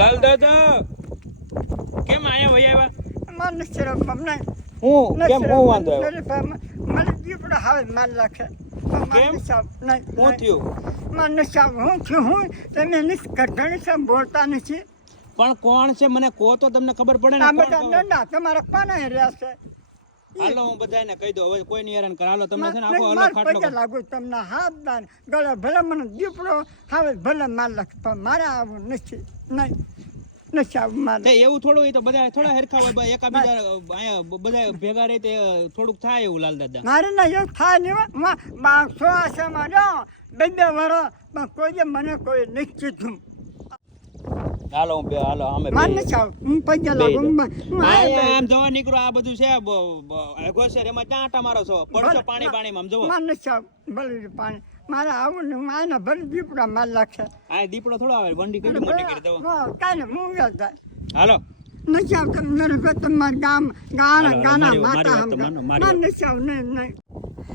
લાલ દાદા કેમ આયા વઈ આવ્યા? મને શરમ મને હું કેમ હું વાંધો આવ્યો? મને દીપડો હવે માર લાગે. કેમ? હું થયું? મને સાબ હું થયું હું તમે નિષ્કર્ષણ છે બોલતા નથી. પણ કોણ છે મને કહો તો તમને ખબર પડે ને. આ બધા દંડા તમારા કોને રહ્યા છે? હાલો હું બધાને કહી દઉં, હવે કોઈ નહીં હેરાન કરે. હાલો તમને છે ને આખો માર અલગ ખાટલો પગે લાગુ તમને હાથ દાન ગળે ભલે મને દીપડો હવે ભલે માર લાગે પણ મારે આવું નથી. નહીં નથી આવું મારે. તે એવું થોડું હોય તો બધા થોડા હરખા હોય, એકાબીજા અહીંયા બધા ભેગા રહી તે થોડુંક થાય એવું લાલ દાદા. મારે ના એવું થાય નહીં. બાંધો હશે મારો 2 વર્ષ પણ કોઈ મને કોઈ નથી કીધું. હાલો હું હાલો અમે મારે નથી આવું. હું પગે લાગુ. આમ જવા નીકળો. આ બધું છે ગોસેર એમાં ક્યાં આટા મારો છો? પડશો પાણી પાણીમાં આમ જુઓ. મારે નથી આવું. ભલે પાણી મારે આવું ને હું આને ભલે દીપડા માર લાગશે. આ દીપડો થોડો આવે, વંડી કઈ મોટી કરી દઉં. કાંઈ નહીં હું જાય હાલો નથી આવતું. મારે તમારા ગામ ગાના ગાના મારી માતા વાત તો માનો, મારી મારે નથી આવું. નહીં નહીં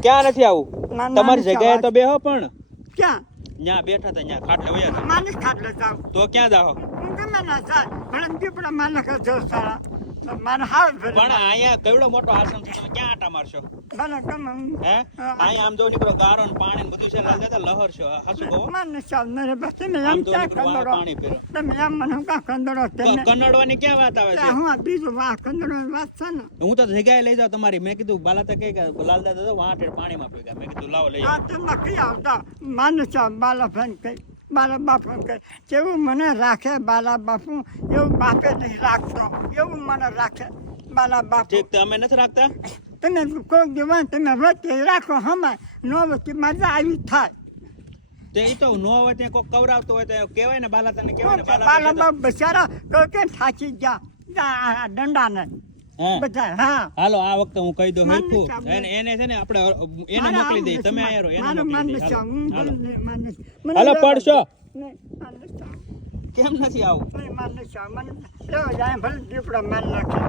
ક્યાં નથી આવું? ના, તમારી ના, જગ્યાએ તો બેહો, પણ ક્યાં ન્યા બેઠા હતા ન્યા ખાટલે વયા હતા. માને ખાટલે જાવ તો ક્યાં જાઓ? હું ગમે ના જાય ભલે દીપડા માર લાગે જો સારા મારે હાવ ભલે પણ અહીંયા કેવડો મોટો આશ્રમ છે, તમે ક્યાં આટા મારશો? ભલે ગમે હે અહીંયા આમ જો નીકળો ગારો ને પાણી ને બધું છે, લાલ દાદા લહર છો. હાસુ કહો? માને ચાલ નરે બસ તમે આમ એમ તો ક્યાં નીકળો કંદડો પાણી પીરો. તમે એમ મને ક્યાં કંદડો તમે કન્નડવાની ક્યાં વાત આવે છે? હું આ બીજું વાહ કંદડો વાત છે ને હું તો જગ્યાએ લઈ જાઉં તમારી. મેં કીધું બાલા તો કઈ લાલ દાદા તો વાંટે પાણીમાં પી ગયા. મેં કીધું લાવો લઈ આ આવો. તમે કઈ આવતા માને ચાલ બાલા ફેન કઈ બાલા બાપુ કઈ કેવું મને રાખે બાલા બાપુ એવું બાપે નહીં રાખતો એવું મને રાખે બાલા બાપુ. ઠીક, તો અમે નથી રાખતા. તમે કોઈ જવાન તમે વચ્ચે રાખો હમાય નો વચ્ચે મજા આવી થાય. તે ઈ તો નો હોય તે કોક કવરાવતો હોય તો કહેવાય ને બાલા તને કહેવાય ને બાલા બાપ બચારા કોઈ કે થાકી ગયા દંડા ને હા બધા. હા હાલો આ વખતે હું કહી દઉં માન હેઠું. નથી આપણે. એને છે ને આપણે એને મોકલી દઈ. તમે આયા રહો, એને મોકલી દઈ. હાલો હાલો પડશો. મને કેમ નથી આવું? ભલે દીપડા માર નાખે.